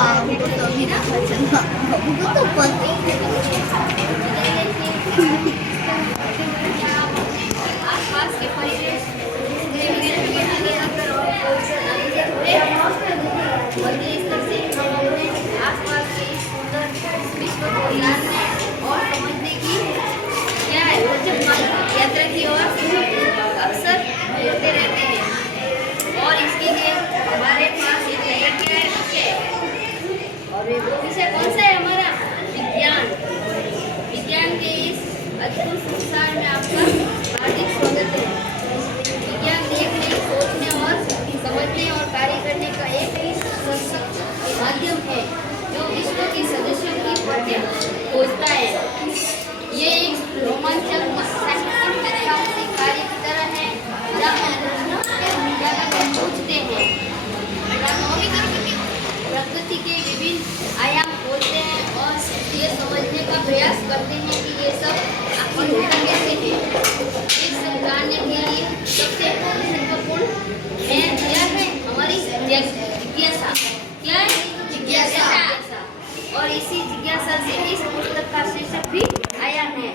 हमको तो अभी ना चलना, हमको तो पति आसपास के परिवेश आसपास के सुंदर विश्व को जानने और समझने की क्या है यात्रा की ओर अक्सर होते रहते हैं। और इसके लिए हमारे पास एक नया क्या है विषय, और ये विषय कौन सा है हमारा? विज्ञान। विज्ञान के इस अद्भुत संसार में आपका हार्दिक स्वागत है। विज्ञान देखने, सोचने और समझने और कार्य करने का एक ही सशक्त माध्यम है जो विश्व के सदस्यों की पहुंच खोजता है। ये एक रोमांचक साहित्यिक कथाओं से कार्य की तरह है जहाँ पूछते हैं, प्रकृति के विभिन्न आयाम खोलते हैं और ये समझने का प्रयास करते हैं कि ये सब आखिर होता कैसे है। एक सब जानने के लिए सबसे महत्वपूर्ण है क्या है? हमारी जिज्ञासा। क्या है? जिज्ञासा। और इसी जिज्ञासा से इस पुस्तक का शीर्षक भी आया है।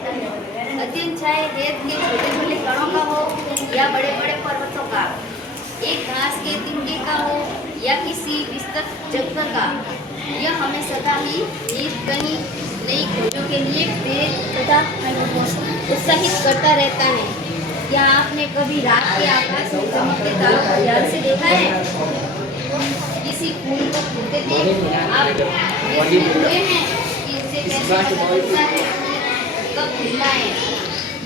अध्ययन चाहे रेत के छोटे छोटे कणों का हो या बड़े बड़े पर्वतों का, एक घास के तिनके का हो या किसी विस्तृत जगत का, यह हमें सदा ही कहीं नई खोजों के लिए प्रेरित तथा उत्साहित करता रहता है। क्या आपने कभी रात के आकाश में चमकते तारों को ध्यान से देखा है? किसी फूल को फूलते देख आप हुए हैं कि उसे कैसे पता चलता है कब खिलना है?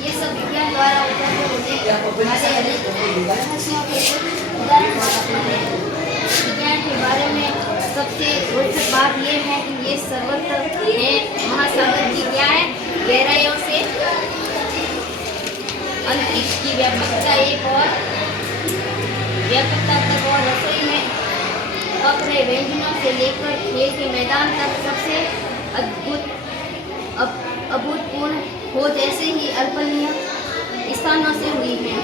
ये सब विज्ञान द्वारा उपलब्ध होने वाले अनेक रहस्यों के उदाहरण हैं। विज्ञान के बारे में सबसे रोचक बात यह है कि ये सर्वत्र है। महासागर की क्या है? गहराइयों से अंतरिक्ष की व्यापकता एक और व्यापकता तक, और रसोई में अपने व्यंजनों से लेकर खेल के मैदान तक सबसे अभूतपूर्ण खोज ऐसे ही अल्पनीय स्थानों से हुई है।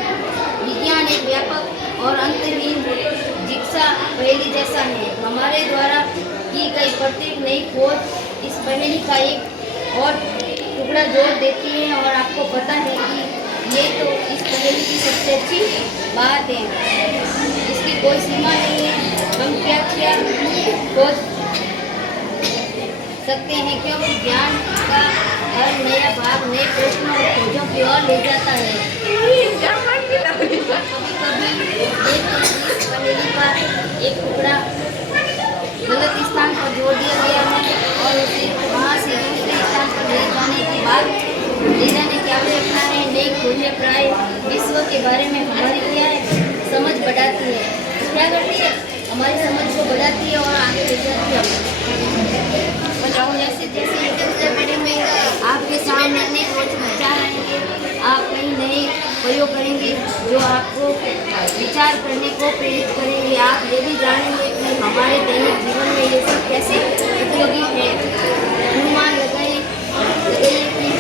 विज्ञान एक व्यापक और अंतहीन जिज्ञासा पहेली जैसा है। हमारे द्वारा की गई प्रत्येक नई खोज इस पहेली का एक और टुकड़ा जोड़ देती है, और आपको पता है कि ये तो इस पहेली की सबसे अच्छी बात है। इसकी कोई सीमा नहीं है, हम क्या क्या खोज सकते हैं, क्योंकि ज्ञान का हर नया भाग नए प्रश्नों और खोजों की ओर ले जाता है। कभी कभी इस पहेली का एक टुकड़ा गलत स्थान पर जोड़ दिया गया है और उसे वहाँ से दूसरे स्थान पर ले जाने की आवश्यकता है। नई खोजें प्राय विश्व के बारे में हमारी क्या है समझ बढ़ाती है। क्या करती है? हमारी समझ को बढ़ाती है और आगे ले जाती है। जैसे जैसे आपके सामने नई खोज विचार आएंगे, आप कई नए प्रयोग करेंगे जो आपको विचार करने को प्रेरित करेंगे। आप ये भी जानेंगे कि हमारे दैनिक जीवन में ये सब कैसे उपयोगी है। अनुमान लगाइए कि